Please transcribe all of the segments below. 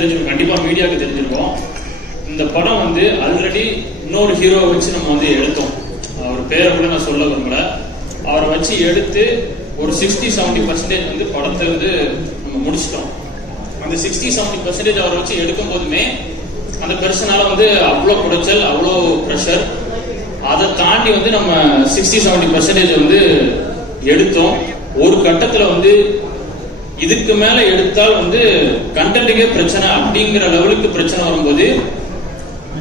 தெரிஞ்சிருக்கும், கண்டிப்பா மீடியாவுக்கு தெரிஞ்சிருக்கும். இந்த படம் வந்து ஆல்ரெடி இன்னொரு ஹீரோ வச்சு நம்ம வந்து எடுத்தோம். அவர் பேரை கூட நான் சொல்ல விரும்பல. அவரை வச்சு எடுத்து ஒரு 60-70% வந்து படத்தை வந்து நம்ம முடிச்சிட்டோம். அந்த 60-70% அவரை வச்சு எடுக்கும் போதுமே அந்த பெர்சனால வந்து அவ்வளோ குடைச்சல், அவ்வளோ ப்ரெஷர். அதை தாண்டி வந்து நம்ம 60-70% வந்து எடுத்தோம். ஒரு கட்டத்துல வந்து இதுக்கு மேல எடுத்தால் வந்து கண்டென்ட்டுக்கே பிரச்சனை அப்படிங்கிற லெவலுக்கு பிரச்சனை வரும்போது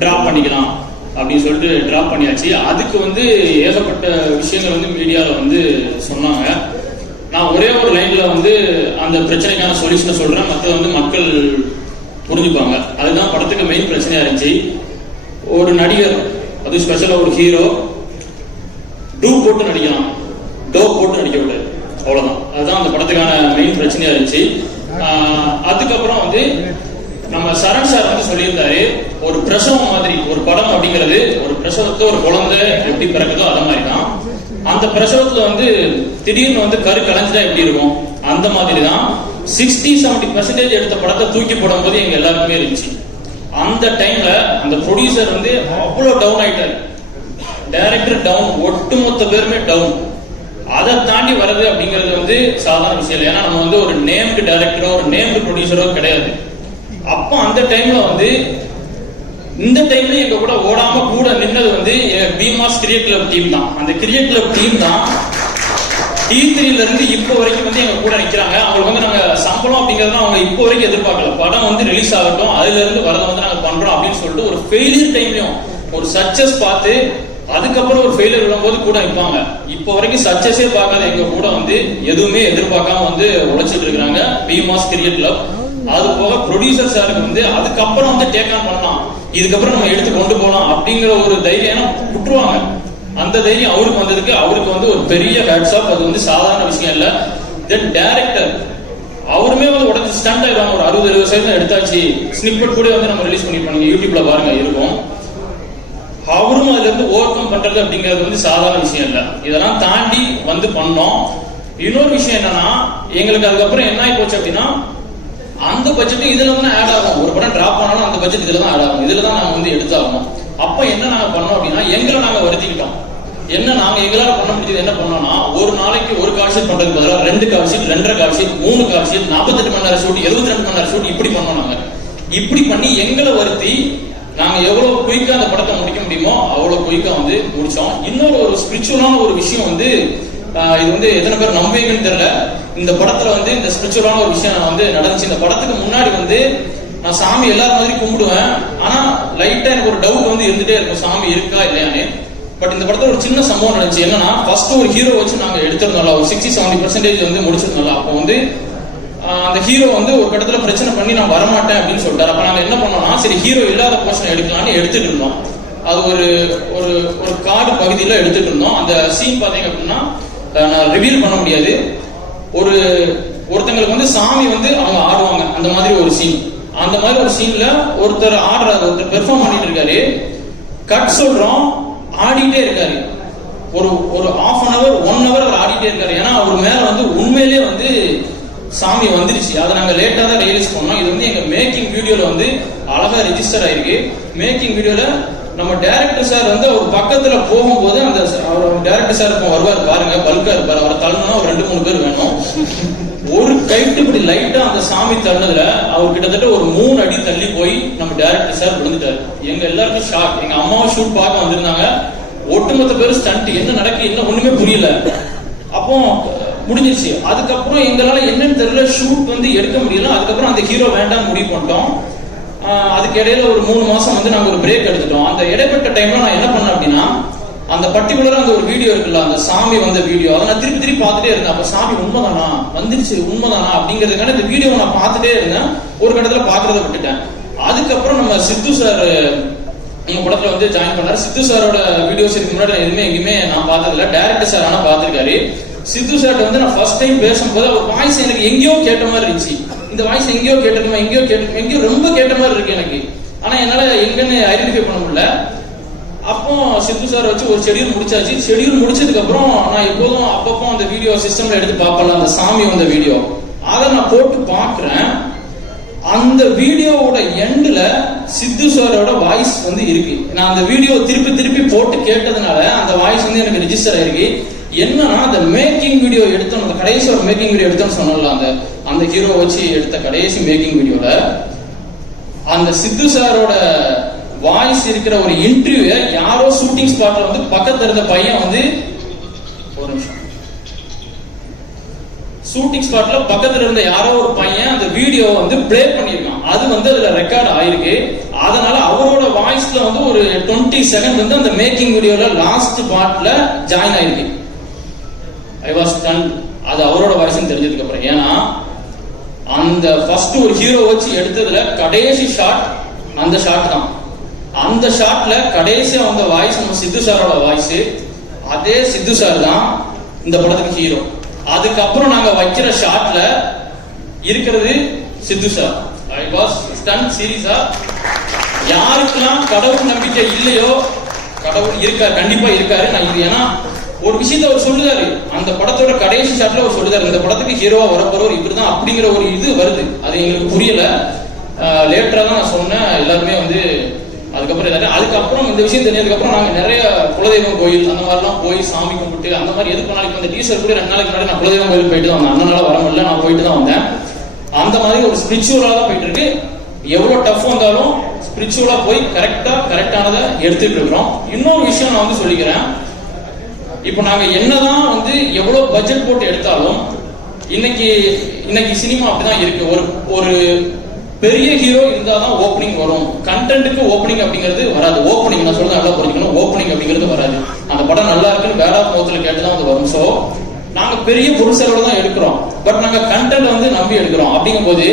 டிராப் பண்ணிக்கலாம் அப்படின்னு சொல்லிட்டு டிராப் பண்ணியாச்சு. அதுக்கு வந்து ஏகப்பட்ட விஷயங்கள் வந்து மீடியாவில் வந்து சொன்னாங்க. நான் ஒரே ஒரு லைன்ல வந்து அந்த பிரச்சனைக்கான சொல்யூஷனை சொல்றேன், மற்ற வந்து மக்கள் புரிஞ்சுப்பாங்க. அதுதான் படத்துக்கு மெயின் பிரச்சனையா இருந்துச்சு. ஒரு நடிகர், அது ஸ்பெஷலா ஒரு ஹீரோ, டூ போட்டு நடிக்கலாம், டோ போட்டு நடிக்க விடாது, அவ்வளவுதான். அதுதான் அந்த படத்துக்கான மெயின் பிரச்சனையா இருந்துச்சு. அதுக்கப்புறம் வந்து நம்ம சரண் சார் வந்து சொல்லியிருந்தாரு, ஒரு பிரசவம் மாதிரி ஒரு படம் அப்படிங்கிறது, ஒரு பிரசவத்தை ஒரு குழந்தை எப்படி பிறகுதோ அத மாதிரி தான். அந்த பிரசவத்துல வந்து திடீர்னு வந்து கரு கலைஞ்சிட்டா எப்படி இருக்கும், அந்த மாதிரி தான் 60-70% எடுத்த படத்தை தூக்கி போடும் போது எங்க எல்லாருக்குமே இருந்துச்சு. அந்த டைம்ல அந்த ப்ரொடியூசர் வந்து அவ்வளவு டவுன் ஆயிட்டாரு, டைரக்டர் டவுன், ஒட்டுமொத்த பேருமே டவுன். அதை தாண்டி வர்றது அப்படிங்கிறது வந்து சாதாரண விஷயம் இல்லை. ஏன்னா நம்ம வந்து ஒரு நேம்டு டைரக்டரோ ஒரு நேம்டு ப்ரொடியூசரோ கிடையாது. அப்போ அந்த டைம்ல வந்து இந்த டைம்ல எங்க கூட ஓடாம கூட நின்னது வந்து பீமாஸ் கிரியேட் கிளப் டீம் தான். அந்த கிரியேட் கிளப் டீம் தான் T3ல இருந்து இப்போ வரைக்கும் வந்து எங்க கூட நிக்கிறாங்க. அவங்களுக்கு வந்து நாங்க சம்பளம் அப்படிங்கறத அவங்க இப்போ வரைக்கும் எதிர்பார்க்கல. படம் வந்து ரிலீஸ் ஆகட்டும், அதுல இருந்து வரதை வந்து நாங்க பண்றோம் அப்படின்னு சொல்லிட்டு ஒரு ஃபெயிலியர் டைம்லயும் ஒரு சக்சஸ் பார்த்து அதுக்கப்புறம் ஒரு ஃபெயிலியர் விடும்போது கூட நிற்பாங்க. இப்போ வரைக்கும் சக்சஸே பார்க்காத எங்க கூட வந்து எதுவுமே எதிர்பார்க்காம வந்து உழைச்சிட்டு இருக்கிறாங்க பீமாஸ் கிரியேட் கிளப். அது போக ப்ரொடியூசர் சாருக்கு வந்து அதுக்கப்புறம் வந்து டேக் ஆன் பண்ணலாம், இதுக்கப்புறம் நம்ம எடுத்து கொண்டு போகலாம் அப்படிங்கிற ஒரு தைரியம் விட்டுருவாங்க. அந்த தைரியம் அவருக்கு வந்ததுக்கு அவருக்கு வந்து ஒரு பெரிய ஹேட்ஸ் ஆஃப். அது வந்து சாதாரண விஷயம் இல்ல. தென் டைரக்டர் அவருமே வந்து உடனே ஸ்டண்ட் ஆயிடுவாங்க. ஒரு 60-70% எடுத்தாச்சு, ஸ்னிப்பட் கூட வந்து நம்ம ரிலீஸ் பண்ணிருப்போம், நீங்க யூடியூப்ல பாருங்க இருக்கும். அவரும் அதுல இருந்து ஓவர் கம் பண்றது அப்படிங்கிறது வந்து சாதாரண விஷயம் இல்ல. இதெல்லாம் தாண்டி வந்து பண்ணோம். இன்னொரு விஷயம் என்னன்னா, எங்களுக்கு அதுக்கப்புறம் என்ன ஆகி போச்சு அப்படின்னா, அந்த பட்ஜெட் இதுல தான் ஆட் ஆகும். ஒரு படம் டிராப் பண்ணாலும் அந்த பட்ஜெட் இதுல தான் ஆட் ஆகும், இதுல தான் நாங்க வந்து எடுத்தாகணும். அப்ப என்ன நாங்க பண்ணோம் அப்படின்னா, எங்களை நாங்க வருத்திக்கிட்டோம். என்ன நாங்க எங்களால பண்ண முடிஞ்சது என்ன பண்ணோம்னா, ஒரு நாளைக்கு ஒரு கால் ஷீட் பண்றதுக்கு பதிலாக 2 call sheet, 2.5 call sheet, 3 call sheet, 48 மணி நேரம் ஷூட், 72 மணி நேரம் ஷூட், இப்படி பண்ணோம். நாங்க இப்படி பண்ணி எங்களை வருத்தி நாங்க எவ்வளவு குயிக்கா அந்த படத்தை முடிக்க முடியுமோ அவ்வளவு குயிக்கா வந்து முடிச்சோம். இன்னொரு ஒரு ஸ்பிரிச்சுவலான ஒரு விஷயம் வந்து, இது வந்து எத்தனை பேர் நம்புவீங்கன்னு தெரியல, இந்த படத்துல வந்து இந்த ஸ்பிரிச்சுவலான ஒரு விஷயம் வந்து நடந்துச்சு. இந்த படத்துக்கு முன்னாடி வந்து நான் சாமி எல்லாரும் மாதிரி கும்பிடுவேன், ஆனா லைட்டா எனக்கு ஒரு டவுட் வந்து இருந்துட்டே இருக்கும், சாமி இருக்கா இல்லையானே. பட் இந்த படத்துல ஒரு சின்ன சம்பவம் நடந்துச்சு. என்னன்னா, ஃபர்ஸ்ட் ஒரு ஹீரோ வச்சு நாங்க எடுத்திருந்தோம்ல, ஒரு 60-70% வந்து முடிச்சிருந்தோம்ல. அப்போ வந்து அந்த ஹீரோ வந்து ஒரு கட்டத்துல பிரச்சனை பண்ணி நான் வரமாட்டேன் அப்படின்னு சொல்லிட்டாரு. அப்ப நாங்க என்ன பண்ணோம்னா, சரி ஹீரோ இல்லாத போர்ஷன் எடுக்கலாம்னு எடுத்துட்டு இருந்தோம். அது ஒரு ஒரு ஒரு காடு பகுதியில எடுத்துட்டு இருந்தோம். அந்த சீன் பாத்தீங்க அப்படின்னா நான் ரிவீல் பண்ண முடியாது. ஒருத்தங்களுக்கு வந்து சாமி வந்து அவங்க ஆடுவாங்க, அந்த மாதிரி ஒரு சீன். அந்த மாதிரி ஒரு சீன்ல ஒருத்தர் ஆடுறாரு, ஒருத்தர் பெர்ஃபார்ம் பண்ணிட்டு இருக்காரு. கட் சொல்றோம், ஆடிட்டே இருக்காரு. ஒரு half an hour 1 hour அவர் ஆடிட்டே இருக்காரு. ஏன்னா அவர் மேல வந்து உண்மையிலேயே வந்து சாமி வந்துருச்சு. அதை நாங்க லேட்டா தான் ரியலைஸ் பண்ணோம். இது வந்து எங்க மேக்கிங் வீடியோல வந்து அழகா ரெஜிஸ்டர் ஆயிருக்கு. மேக்கிங் வீடியோல நம்ம டைரக்டர் சார் வந்து அவர் பக்கத்துல போகும்போது அந்த அவர் டைரக்டர் சார் வருவார் பாருங்க, பல்கா இருப்பார். அவரை தள்ளணும்னா ஒரு 2-3 பேர் வேணும். ஒரு கைட்டு இப்படி லைட்டா அந்த சாமி தள்ளதுல அவர் கிட்டத்தட்ட ஒரு 3 அடி தள்ளி போய் நம்ம டைரக்டர் சார் விழுந்துட்டாரு. எங்க எல்லாருக்கும் ஷாக். எங்க அம்மாவை ஷூட் பார்க்க வந்திருந்தாங்க. ஒட்டுமொத்த பேரும் ஸ்டண்ட், என்ன நடக்கு என்ன ஒண்ணுமே புரியல. அப்போ முடிஞ்சிருச்சு. அதுக்கப்புறம் எங்களால என்னன்னு தெரியல, ஷூட் வந்து எடுக்க முடியல. அதுக்கப்புறம் அந்த ஹீரோ வேண்டாம் முடிவு பண்ணிட்டோம். அதுக்கு இடையில ஒரு 3 மாசம் வந்து நாங்க ஒரு பிரேக் எடுத்துட்டோம். அந்த இடைப்பட்ட டைம்ல நான் என்ன பண்ணேன் அப்படின்னா, அந்த பர்டிகுலரா அந்த ஒரு வீடியோ இருக்குல்ல, அந்த சாமி வந்த வீடியோ, அதை நான் திருப்பி பார்த்துட்டே இருந்தேன். அப்ப சாமி உண்மைதானா வந்துருச்சு, உண்மைதானா அப்படிங்கிறதுக்கான இந்த வீடியோவை நான் பார்த்துட்டே இருந்தேன். ஒரு கட்டத்துல பாக்குறத விட்டுட்டேன். அதுக்கப்புறம் நம்ம சித்து சார் நம்ம படத்துல வந்து ஜாயின் பண்ணாரு. சித்து சாரோட வீடியோஸ் இதுக்கு முன்னாடி எதுவுமே எங்கேயுமே நான் பார்த்ததில்ல. டைரக்டர் சார் ஆனா பார்த்திருக்காரு. சித்து சார் வந்து நான் ஃபர்ஸ்ட் டைம் பேசும்போது அவர் வாய்ஸ் எனக்கு எங்கேயோ கேட்ட மாதிரி இருந்துச்சு. இந்த வாய்ஸ் எங்கேயோ கேட்டிருக்கோம், எங்கேயோ ரொம்ப கேட்ட மாதிரி இருக்கு எனக்கு. ஆனா என்னால எங்கன்னு ஐடென்டிஃபை பண்ண முடியல. அப்போ சித்து சார் வச்சு ஒரு ஷெடியூல் முடிச்சாச்சு. ஷெடியூல் முடிச்சதுக்கு அப்புறம் நான் எப்போதும் அப்பப்போ அந்த வீடியோ சிஸ்டம்ல எடுத்து பார்ப்பேன், அந்த சாமி வந்த வீடியோ. அதை நான் போட்டு பாக்குறேன். அந்த வீடியோவோட எண்ட்ல சித்து சாரோட வாய்ஸ் வந்து இருக்கு. நான் அந்த வீடியோ திருப்பி திருப்பி போட்டு கேட்டதுனால அந்த வாய்ஸ் வந்து எனக்கு ரெஜிஸ்டர் ஆயிருக்கு. என்னன்னா அந்த மேக்கிங் வீடியோ எடுத்தோம், அந்த கடைசி ஒரு மேக்கிங் வீடியோ எடுத்தோம்னு சொன்னல, அந்த ஹீரோ வச்சு எடுத்த கடைசி மேக்கிங் வீடியோல அந்த சித்து சாரோட வாய்ஸ் இருக்கிற ஒரு இன்டர்வியூ யாரோ ஷூட்டிங் ஸ்பாட்ல வந்து பக்கத்துல இருந்த பையன் வந்து ஒரு நிமிஷம் ஷூட்டிங் ஸ்பாட்ல பக்கத்துல இருந்த யாரோ ஒரு பையன் அந்த வீடியோ வந்து பிளே பண்ணிருக்கான். அது வந்து அதுல ரெக்கார்ட் ஆயிருக்கு. அதனால அவரோட வாய்ஸ்ல வந்து ஒரு 20 செகண்ட் வந்து அந்த மேக்கிங் வீடியோல லாஸ்ட் பார்ட்ல ஜாயின் ஆயிருக்கு. I was done. அது அவரோட வாய்ஸ் தெரிஞ்சதுக்கு அப்புறம், ஏன்னா அந்த ஃபர்ஸ்ட் ஒரு ஹீரோ வச்சு எடுத்ததுல கடைசி ஷாட் அந்த ஷாட் தான். அந்த ஷாட்ல கடைசியா வந்த வாய்ஸ் நம்ம சித்து சாரோட வாய்ஸ். அதே சித்து சார் தான் இந்த படத்துக்கு ஹீரோ. அதுக்கப்புறம் நாங்க வைக்கிற ஷாட்ல இருக்கிறது சித்து சார். ஐ வாஸ் ஸ்டன் சீரியஸா. யாருக்கெல்லாம் கடவுள் நம்பிக்கை இல்லையோ, கடவுள் இருக்காரு, கண்டிப்பா இருக்காரு. நான் இது ஏன்னா ஒரு விஷயத்த அவர் சொல்லுதாரு, அந்த படத்தோட கடைசி ஷாட்ல அவர் சொல்லுதாரு, இந்த படத்துக்கு ஹீரோவா வரப்போறவர் இவர் தான் அப்படிங்கிற ஒரு இது வருது. அது எங்களுக்கு புரியல. லேட்டரா தான் நான் சொன்னேன். எல்லாருமே வந்து அதுக்கப்புறம் இந்த விஷயம் தெரிஞ்சதுக்கு அப்புறம் நாங்க நிறைய குலதெய்வம் கோயில் அந்த மாதிரிலாம் போய் சாமி கும்பிட்டு அந்த மாதிரி எது பண்ணாலும் இந்த டீசர் கூட 2 நாளைக்கு முன்னாடி நான் குலதெய்வம் கோயில் போயிட்டு தான் வந்தேன். அண்ணனால வர முடியல, நான் போயிட்டு தான் வந்தேன். அந்த மாதிரி ஒரு ஸ்பிரிச்சுவலா தான் போயிட்டு இருக்கு. எவ்வளவு டஃப் வந்தாலும் ஸ்பிரிச்சுவலா போய் கரெக்டானதை எடுத்துட்டு இருக்கிறோம். இன்னொரு விஷயம் நான் வந்து சொல்லிக்கிறேன். இப்போ நாங்க என்னதான் வந்து எவ்வளவு பட்ஜெட் போட்டு எடுத்தாலும் இன்னைக்கு சினிமா அப்படிதான் இருக்கு. ஒரு பெரிய ஹீரோ இருந்தாதான் ஓப்பனிங் வரும். கண்டென்ட்டுக்கு ஓப்பனிங் அப்படிங்கிறது வராது. ஓப்பனிங் நான் சொல்றது நல்லா புரிஞ்சுக்கணும். ஓப்பனிங் அப்படிங்கிறது வராது. அந்த படம் நல்லா இருக்குன்னு வேற முகத்துல கேட்டுதான் வந்து வரும். சோ நாங்க பெரிய பொருட்செலவு தான் எடுக்கிறோம். பட் நாங்க கண்டென்ட் வந்து நம்பி எடுக்கிறோம். அப்படிங்கும் போது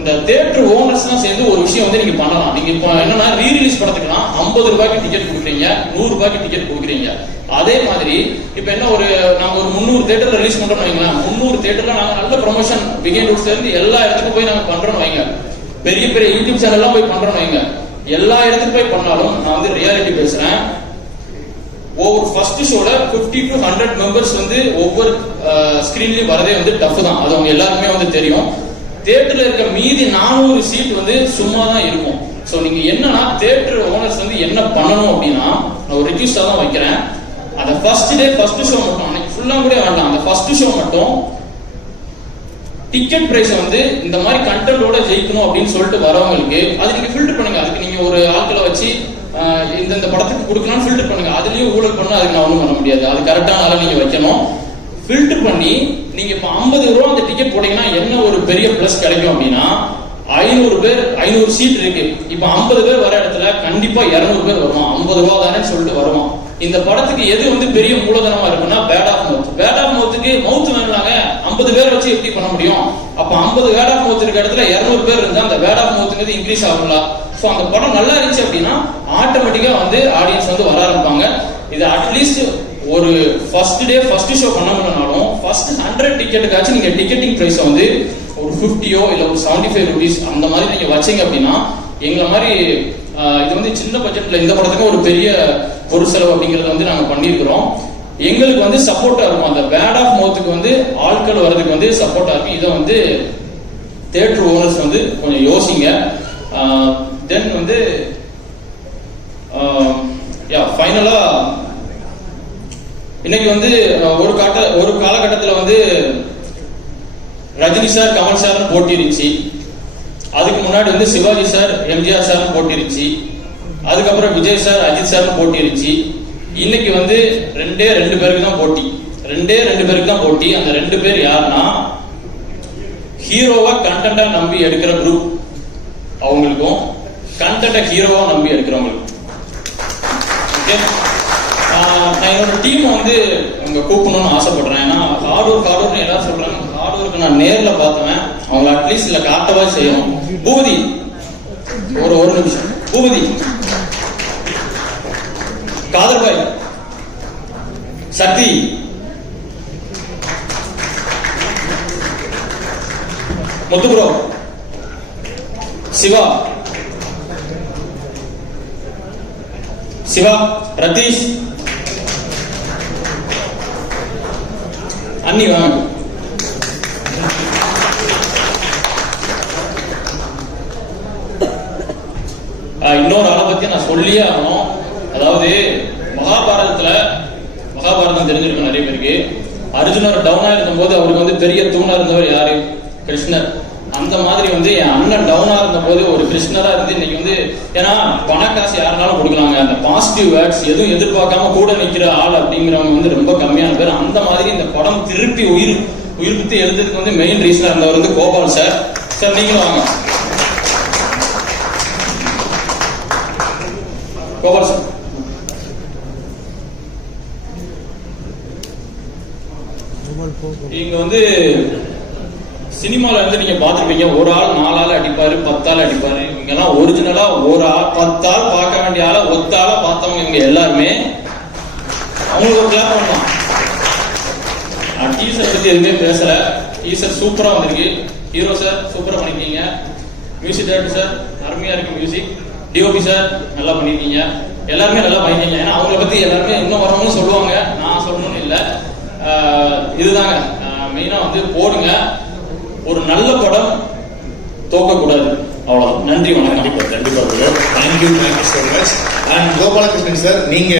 இந்த தியேட்டர் ஓனர்ஸ் தான் சேர்ந்து ஒரு விஷயம் வந்து நீங்க பண்ணலாம். நீங்க இப்போ என்னன்னா ரீரிலீஸ் படத்துக்குலாம் 50 ரூபாய்க்கு டிக்கெட் கொடுக்குறீங்க, 100 ரூபாய்க்கு டிக்கெட் கொடுக்குறீங்க. அதே மாதிரி இப்ப என்ன நாங்க ஒரு 300 தியேட்டர் ரிலீஸ் பண்றோம்னு வைங்களேன். 300 தியேட்டர்ல நாங்க நல்ல ப்ரொமோஷன் பிகின் ரூட்ஸ்ல இருந்து எல்லா இடத்துக்கும் போய் நாங்க பண்றோம் வைங்க. பெரிய பெரிய யூடியூப் சேனல் எல்லாம் போய் பண்றோம் வைங்க. எல்லா இடத்துக்கும் போய் பண்ணாலும் நான் வந்து ரியாலிட்டி பேசுறேன். ஒவ்வொரு ஃபர்ஸ்ட் ஷோல 50 to 100 மெம்பர்ஸ் வந்து ஒவ்வொரு ஸ்கிரீன்லயும் வரதே வந்து டஃப் தான். அது அவங்க எல்லாருக்குமே வந்து தெரியும். தியேட்டர்ல இருக்க மீதி 400 சீட் வந்து சும்மா தான் இருக்கும். சோ நீங்க என்னன்னா தியேட்டர் ஓனர்ஸ் வந்து என்ன பண்ணணும் அப்படின்னா, நான் ஒரு ரிக்வெஸ்டா தான் வைக்கிறேன். அந்த ஃபர்ஸ்ட் ஷோ மட்டும், அன்னைக்கு ஃபுல்லா கூட வேண்டாம், அந்த ஃபர்ஸ்ட் ஷோ மட்டும் டிக்கெட் பிரைஸ் வந்து இந்த மாதிரி கண்டென்ட்டோட ஜெயிக்கணும் அப்படின்னு சொல்லிட்டு வரவங்களுக்கு அது நீங்க ஃபில்டர் பண்ணுங்க. அதுக்கு நீங்க ஒரு ஆட்களை வச்சு இந்த படத்துக்கு கொடுக்கணும்னு ஃபில்டர் பண்ணுங்க. அதுலயும் ஊழல் பண்ணா அதுக்கு நான் ஒண்ணும் பண்ண முடியாது. அது கரெக்டான ஆளை நீங்க வைக்கணும். ஃபில்டர் பண்ணி நீங்க இப்ப 50 ரூபா அந்த டிக்கெட் போட்டீங்கன்னா என்ன ஒரு பெரிய பிளஸ் கிடைக்கும் அப்படின்னா, 500 சீட் இருக்கு. இப்ப 50 பேர் வர இடத்துல கண்டிப்பா 200 பேர் வருவான். 50 ரூபா தானே சொல்லிட்டு வருவான். இந்த படத்துக்கு எது வந்து பெரிய மூலதனமா இருக்குன்னா பேட் ஆஃப் மவுத்துக்கு மவுத் வேணும்னாங்க. 50 பேரை வச்சு எப்படி பண்ண முடியும்? அப்ப 50 வேர்ட் ஆஃப் மவுத் இருக்க இடத்துல 200 பேர் இருந்தா அந்த வேர்ட் ஆஃப் மவுத்துங்கிறது இன்க்ரீஸ் ஆகும்ல. சோ அந்த படம் நல்லா இருந்துச்சு அப்படின்னா ஆட்டோமேட்டிக்கா வந்து ஆடியன்ஸ் வந்து வர ஆரம்பிப்பாங்க. இது அட்லீஸ்ட் ஒரு ஃபர்ஸ்ட் ஷோ பண்ண முடியலனாலும் ஃபர்ஸ்ட் 100 டிக்கெட்டுக்காச்சும் நீங்க டிக்கெட்டிங் பிரைஸ் வந்து ஒரு 50 இல்ல ஒரு 75 rupees அந்த மாதிரி நீங்க வச்சீங்க அப்படின்னா, எங்களை மாதிரி இது வந்து சின்ன பட்ஜெட்ல இந்த படத்துக்கு ஒரு பெரிய பொருள் செலவு அப்படிங்கறத வந்து நாங்க பண்ணிருக்கிறோம். எங்களுக்கு வந்து சப்போர்ட்டா இருக்கும். அந்த வேர்ட் ஆஃப் மவுத்துக்கு வந்து ஆட்கள் வர்றதுக்கு வந்து சப்போர்ட்டா இருக்கும். இதை வந்து தியேட்டர் ஓனர்ஸ் வந்து கொஞ்சம் யோசிங்க. தென் வந்து ஃபைனலா இன்னைக்கு வந்து ஒரு காலகட்டத்தில் வந்து ரஜினி சார் கமல் சார் போட்டி இருந்துச்சு. அதுக்கு முன்னாடி வந்து சிவாஜி சார் எம்ஜிஆர் சார் போட்டி இருந்துச்சு. அதுக்கப்புறம் விஜய் சார் அஜித் சார் போட்டி இருந்துச்சு. இன்னைக்கு வந்து 2 பேருக்கு தான் போட்டி. 2 பேருக்கு தான் போட்டி. அந்த 2 பேர் யாருன்னா, ஹீரோவா கண்டென்ட்டா நம்பி எடுக்கிற குரூப் அவங்களுக்கும், கண்டென்ட்டை ஹீரோவா நம்பி எடுக்கிறவங்களுக்கும். ஓகே, நான் என்னோட டீம் வந்து உங்க கூப்பிடணும்னு ஆசைப்படுறேன். ஏன்னா ஹார்ட் ஒர்க் எல்லாரும் சொல்றாங்க. ஹார்ட் ஒர்க் நான் நேர்ல பார்த்தவன். அவங்க அட்லீஸ்ட் இல்ல காட்டவா செய்யணும். பூபதி ஒரு நிமிஷம். பூபதி, காதர்பாய், சக்தி, முத்துபுரோ, சிவா, ரதீஷ், அன்னி வாங்க. பத்தி நான் சொல்லியே ஆகணும். அதாவது மகாபாரதம் தெரிஞ்சிருக்கும் நிறைய பேருக்கு. அர்ஜுனர் டவுனா இருந்தபோது அவருக்கு வந்து பெரிய தூணா இருந்தவர் யாரு? கிருஷ்ணர். அந்த மாதிரி வந்து என் அண்ணன் டவுனா இருந்த போது ஒரு கிருஷ்ணரா இருந்து இன்னைக்கு வந்து, ஏன்னா பணக்காசு யாருனாலும் கொடுக்கலாங்க, அந்த பாசிட்டிவ் வேர்ட்ஸ் எதுவும் எதிர்பார்க்காம கூட நிக்கிற ஆள் அப்படிங்கிறவங்க வந்து ரொம்ப கம்மியான பேர். அந்த மாதிரி இந்த படம் திருப்பி உயிர் குத்தி எழுதுறதுக்கு வந்து மெயின் ரீசனா இருந்தவர் வந்து கோபால் சார். சார் நீங்களும் வாங்க. கோபால் சார், இங்க வந்து சினிமால இருந்து நீங்க பாத்துருப்பீங்க, ஒரு ஆள் 4 ஆள் அடிப்பாரு, 10 ஆள் அடிப்பாரு. இவங்க எல்லாம் ஒரிஜினலா ஒரு ஆள் 10 ஆள் பார்க்க வேண்டிய ஆள ஒத்த ஆள பார்த்தவங்க இவங்க எல்லாருமே. அவங்களுக்கு ஒரு கிளாப் பண்ணலாம். நான் டீசர் பத்தி எதுவுமே பேசல. டீசர் சூப்பரா வந்திருக்கு. ஹீரோ சார் சூப்பரா பண்ணிருக்கீங்க. மியூசிக் டைரக்டர் சார் அருமையா இருக்கு மியூசிக். டிஓபி சார் நல்லா பண்ணிருக்கீங்க. எல்லாருமே நல்லா பண்ணிருக்கீங்க. ஏன்னா அவங்கள பத்தி எல்லாருமே இன்னும் வரணும்னு சொல்லுவாங்க, நான் சொல்லணும்னு இல்லை. இதுதாங்க மெயினா வந்து போடுங்க. ஒரு நல்ல படம் தோக்கக்கூடாது, அவ்வளவுதான். நன்றி, வணக்கம். கண்டிப்பா thank you so much. And Gopalakrishnan sir, நீங்க